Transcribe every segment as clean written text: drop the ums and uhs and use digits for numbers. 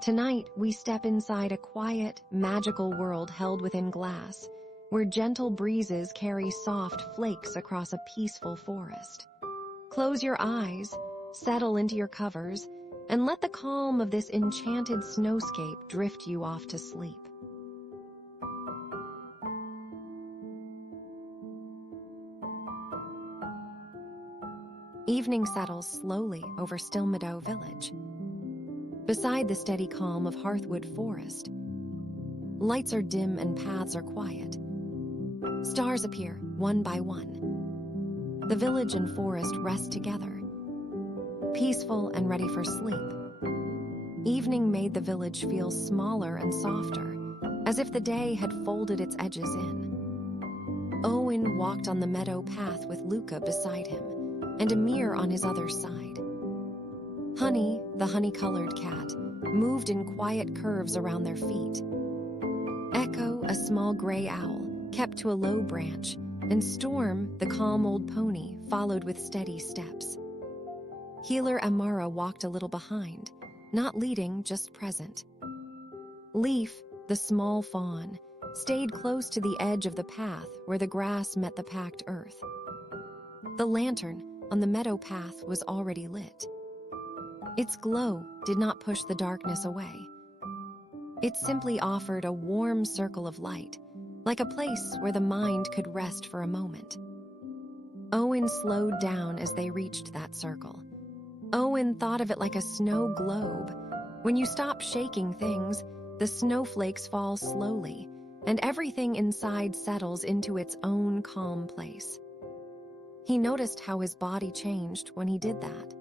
Tonight, we step inside a quiet, magical world held within glass, where gentle breezes carry soft flakes across a peaceful forest. Close your eyes, settle into your covers, and let the calm of this enchanted snowscape drift you off to sleep. Evening settles slowly over Still Meadow Village. Beside the steady calm of Hearthwood Forest, lights are dim and paths are quiet. Stars appear, one by one. The village and forest rest together, peaceful and ready for sleep. Evening made the village feel smaller and softer, as if the day had folded its edges in. Owen walked on the meadow path with Luca beside him, and Amir on his other side. Honey, the honey-colored cat, moved in quiet curves around their feet. Echo, a small gray owl, kept to a low branch, and Storm, the calm old pony, followed with steady steps. Healer Amara walked a little behind, not leading, just present. Leaf, the small fawn, stayed close to the edge of the path where the grass met the packed earth. The lantern on the meadow path was already lit. Its glow did not push the darkness away. It simply offered a warm circle of light, like a place where the mind could rest for a moment. Owen slowed down as they reached that circle. Owen thought of it like a snow globe. When you stop shaking things, the snowflakes fall slowly, and everything inside settles into its own calm place. He noticed how his body changed when he did that.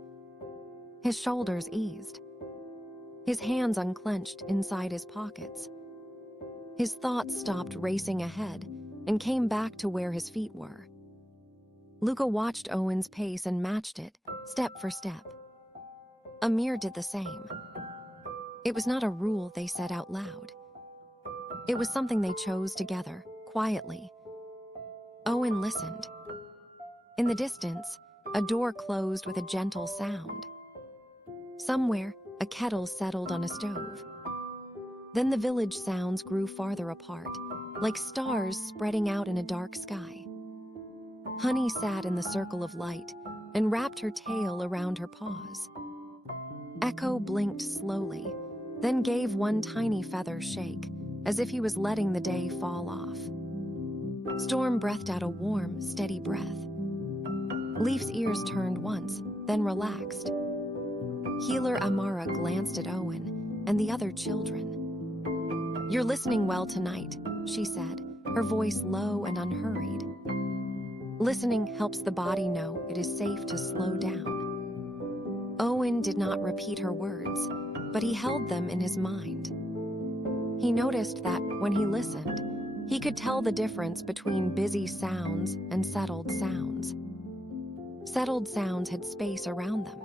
His shoulders eased. His hands unclenched inside his pockets. His thoughts stopped racing ahead and came back to where his feet were. Luca watched Owen's pace and matched it, step for step. Amir did the same. It was not a rule they said out loud. It was something they chose together, quietly. Owen listened. In the distance, a door closed with a gentle sound. Somewhere, a kettle settled on a stove. Then the village sounds grew farther apart, like stars spreading out in a dark sky. Honey sat in the circle of light and wrapped her tail around her paws. Echo blinked slowly, then gave one tiny feather shake, as if he was letting the day fall off. Storm breathed out a warm, steady breath. Leaf's ears turned once, then relaxed. Healer Amara glanced at Owen and the other children. "You're listening well tonight," she said, her voice low and unhurried. Listening helps the body know it is safe to slow down. Owen did not repeat her words, but he held them in his mind. He noticed that when he listened, he could tell the difference between busy sounds and settled sounds. Settled sounds had space around them.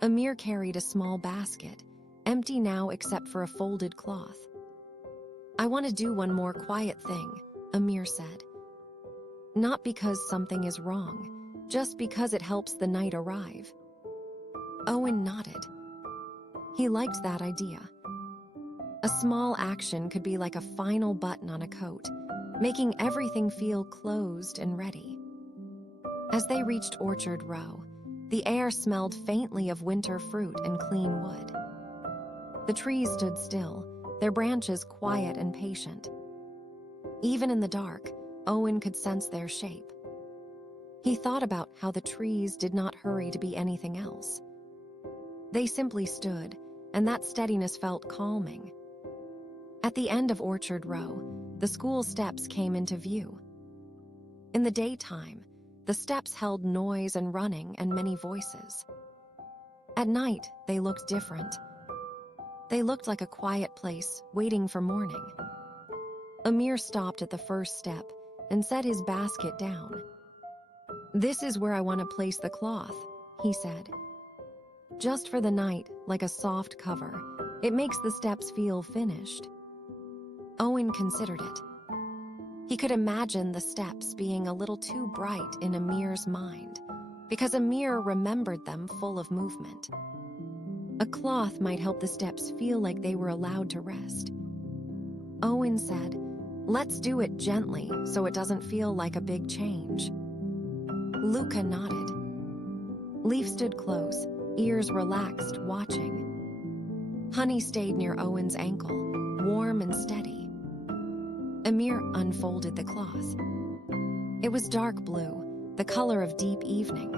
Amir carried a small basket, empty now except for a folded cloth. "I want to do one more quiet thing," Amir said. "Not because something is wrong, just because it helps the night arrive." Owen nodded. He liked that idea. A small action could be like a final button on a coat, making everything feel closed and ready. As they reached Orchard Row, the air smelled faintly of winter fruit and clean wood. The trees stood still, their branches quiet and patient. Even in the dark, Owen could sense their shape. He thought about how the trees did not hurry to be anything else. They simply stood, and that steadiness felt calming. At the end of Orchard Row, the school steps came into view. In the daytime, the steps held noise and running and many voices. At night, they looked different. They looked like a quiet place waiting for morning. Amir stopped at the first step and set his basket down. "This is where I want to place the cloth," he said. "Just for the night, like a soft cover, it makes the steps feel finished." Owen considered it. He could imagine the steps being a little too bright in Amir's mind, because Amir remembered them full of movement. A cloth might help the steps feel like they were allowed to rest. Owen said, "Let's do it gently so it doesn't feel like a big change." Luca nodded. Leaf stood close, ears relaxed, watching. Honey stayed near Owen's ankle, warm and steady. Amir unfolded the cloth. It was dark blue, the color of deep evening.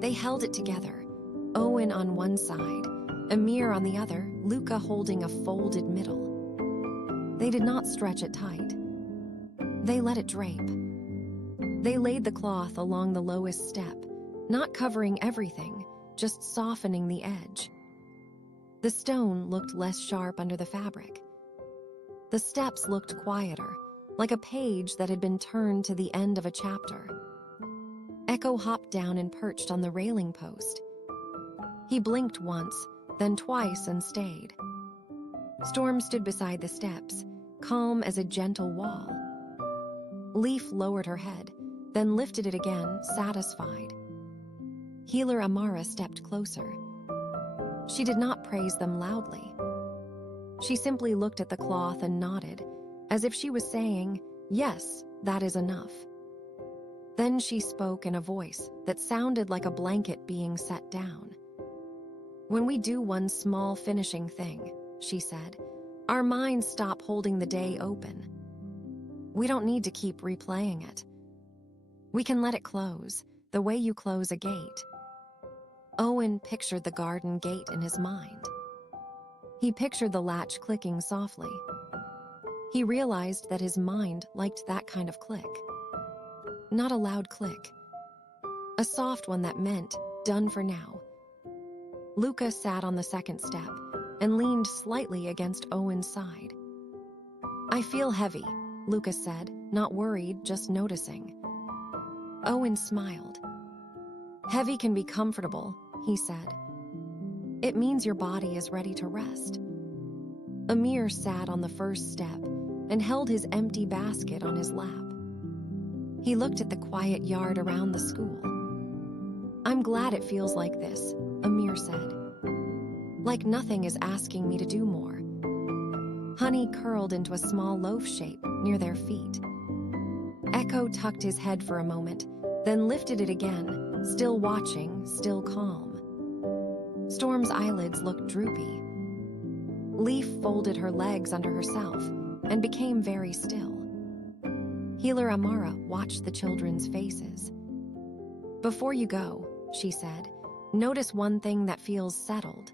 They held it together, Owen on one side, Amir on the other, Luca holding a folded middle. They did not stretch it tight. They let it drape. They laid the cloth along the lowest step, not covering everything, just softening the edge. The stone looked less sharp under the fabric. The steps looked quieter, like a page that had been turned to the end of a chapter. Echo hopped down and perched on the railing post. He blinked once, then twice and stayed. Storm stood beside the steps, calm as a gentle wall. Leaf lowered her head, then lifted it again, satisfied. Healer Amara stepped closer. She did not praise them loudly. She simply looked at the cloth and nodded, as if she was saying, "Yes, that is enough." Then she spoke in a voice that sounded like a blanket being set down. "When we do one small finishing thing," she said, "our minds stop holding the day open. We don't need to keep replaying it. We can let it close, the way you close a gate." Owen pictured the garden gate in his mind. He pictured the latch clicking softly. He realized that his mind liked that kind of click. Not a loud click. A soft one that meant, done for now. Luca sat on the second step and leaned slightly against Owen's side. "I feel heavy," Luca said, not worried, just noticing. Owen smiled. "Heavy can be comfortable," he said. "It means your body is ready to rest." Amir sat on the first step and held his empty basket on his lap. He looked at the quiet yard around the school. "I'm glad it feels like this," Amir said. "Like nothing is asking me to do more." Honey curled into a small loaf shape near their feet. Echo tucked his head for a moment, then lifted it again, still watching, still calm. Storm's eyelids looked droopy. Leaf folded her legs under herself and became very still. Healer Amara watched the children's faces. "Before you go," she said, "notice one thing that feels settled."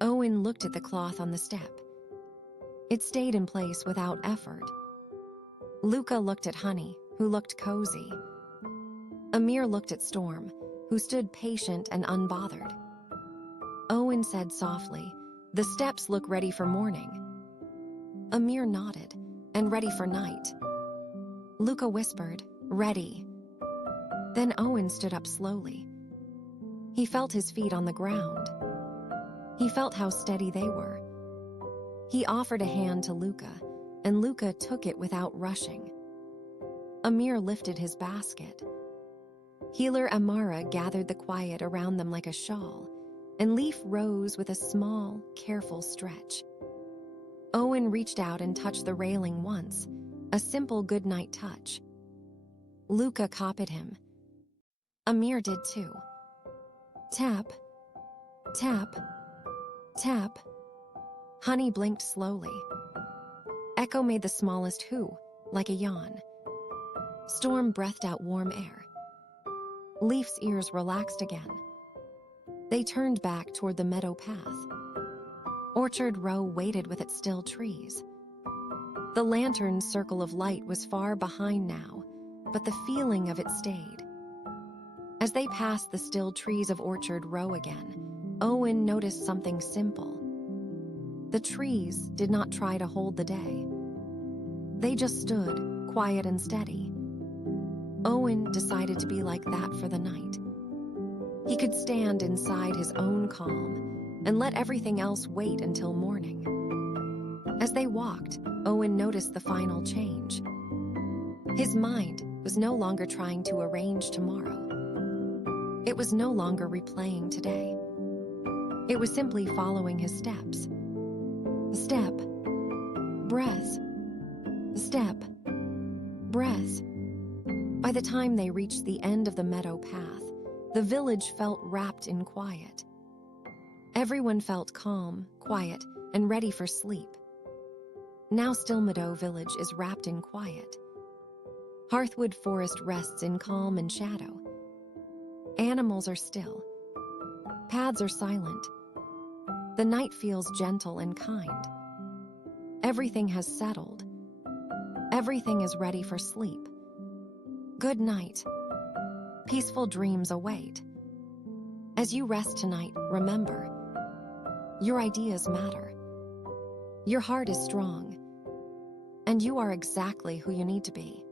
Owen looked at the cloth on the step. It stayed in place without effort. Luca looked at Honey, who looked cozy. Amir looked at Storm, who stood patient and unbothered. Owen said softly, "The steps look ready for morning." Amir nodded, "And ready for night." Luca whispered, "Ready." Then Owen stood up slowly. He felt his feet on the ground. He felt how steady they were. He offered a hand to Luca, and Luca took it without rushing. Amir lifted his basket. Healer Amara gathered the quiet around them like a shawl, and Leaf rose with a small, careful stretch. Owen reached out and touched the railing once, a simple goodnight touch. Luca copied him. Amir did too. Tap, tap, tap. Honey blinked slowly. Echo made the smallest "hoo," like a yawn. Storm breathed out warm air. Leaf's ears relaxed again. They turned back toward the Meadow Path. Orchard Row waited with its still trees. The lantern's circle of light was far behind now, but the feeling of it stayed. As they passed the still trees of Orchard Row again, Owen noticed something simple. The trees did not try to hold the day. They just stood, quiet and steady. Owen decided to be like that for the night. He could stand inside his own calm and let everything else wait until morning. As they walked, Owen noticed the final change. His mind was no longer trying to arrange tomorrow. It was no longer replaying today. It was simply following his steps. Step, breath, step, breath. By the time they reached the end of the Meadow Path, the village felt wrapped in quiet. Everyone felt calm, quiet, and ready for sleep. Now Still Meadow Village is wrapped in quiet. Hearthwood Forest rests in calm and shadow. Animals are still. Paths are silent. The night feels gentle and kind. Everything has settled. Everything is ready for sleep. Good night. Peaceful dreams await. As you rest tonight, remember, your ideas matter. Your heart is strong, and you are exactly who you need to be.